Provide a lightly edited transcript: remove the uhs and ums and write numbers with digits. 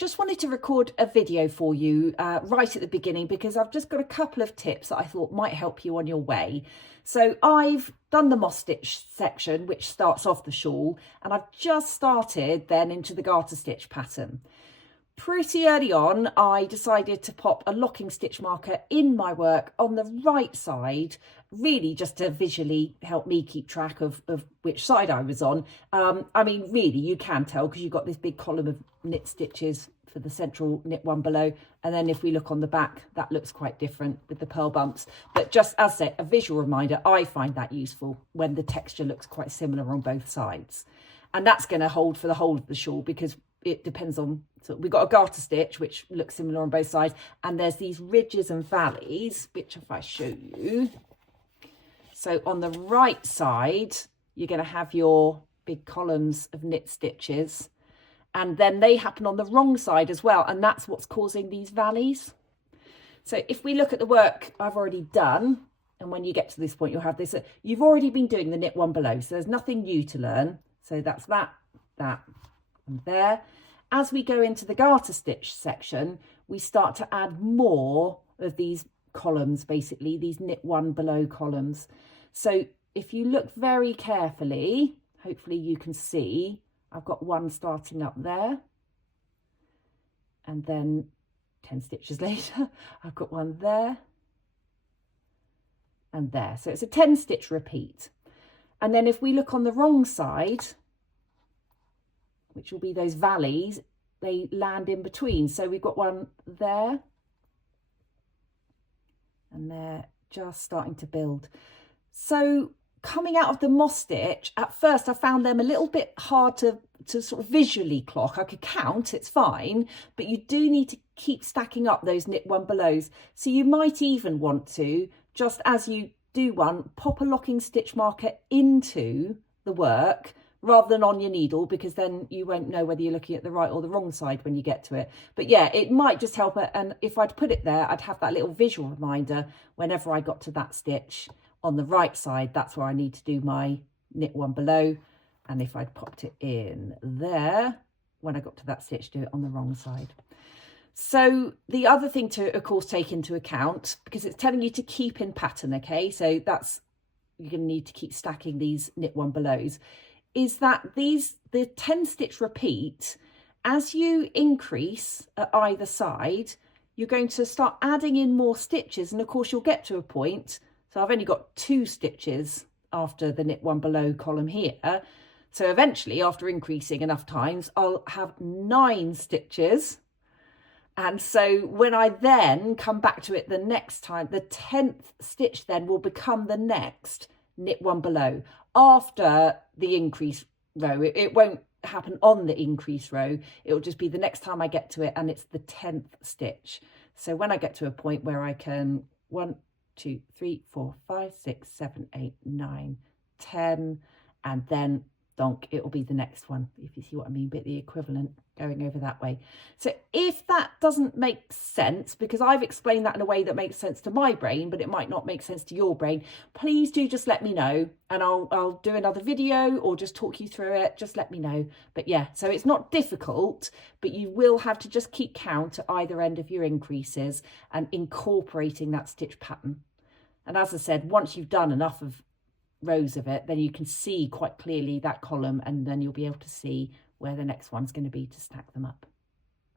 just wanted to record a video for you right at the beginning because I've just got a couple of tips that I thought might help you on your way. So I've done the moss stitch section, which starts off the shawl, and I've just started then into the garter stitch pattern. Pretty early on, I decided to pop a locking stitch marker in my work on the right side, really just to visually help me keep track of which side I was on. I mean, really, you can tell because you've got this big column of knit stitches for the central knit one below. And then if we look on the back, that looks quite different with the purl bumps. But just as I say, a visual reminder, I find that useful when the texture looks quite similar on both sides. And that's going to hold for the whole of the shawl because it depends on, so we've got a garter stitch which looks similar on both sides, and there's these ridges and valleys, which if I show you, so on the right side you're going to have your big columns of knit stitches, and then they happen on the wrong side as well, and that's what's causing these valleys. So if we look at the work I've already done, and when you get to this point you'll have this, you've already been doing the knit one below, so there's nothing new to learn. So that's that and there. As we go into the garter stitch section, we start to add more of these columns, basically these knit one below columns. So if you look very carefully, hopefully you can see I've got one starting up there, and then 10 stitches later I've got one there and there. So it's a 10 stitch repeat. And then if we look on the wrong side, which will be those valleys, they land in between. So we've got one there, and they're just starting to build. So coming out of the moss stitch, at first I found them a little bit hard to sort of visually clock. I could count, it's fine, but you do need to keep stacking up those knit one belows. So you might even want to, just as you do one, pop a locking stitch marker into the work rather than on your needle, because then you won't know whether you're looking at the right or the wrong side when you get to it. But yeah, it might just help it. And if I'd put it there, I'd have that little visual reminder whenever I got to that stitch on the right side, that's where I need to do my knit one below. And if I'd popped it in there, when I got to that stitch, do it on the wrong side. So the other thing to, of course, take into account, because it's telling you to keep in pattern, okay? So that's, you're going to need to keep stacking these knit one belows, is that the 10 stitch repeat, as you increase at either side, you're going to start adding in more stitches. And of course you'll get to a point, so I've only got 2 stitches after the knit one below column here. So eventually, after increasing enough times, I'll have 9 stitches. And so when I then come back to it the next time, the 10th stitch then will become the next knit one below after the increase row. It won't happen on the increase row. It will just be the next time I get to it, and it's the 10th stitch. So when I get to a point where I can 1, 2, 3, 4, 5, 6, 7, 8, 9, 10, and then donk, it will be the next one, if you see what I mean, but the equivalent going over that way. So if that doesn't make sense, because I've explained that in a way that makes sense to my brain, but it might not make sense to your brain, please do just let me know, and I'll do another video or just talk you through it. Just let me know. But yeah, so it's not difficult, but you will have to just keep count at either end of your increases and incorporating that stitch pattern. And as I said, once you've done enough of rows of it, then you can see quite clearly that column, and then you'll be able to see where the next one's going to be to stack them up.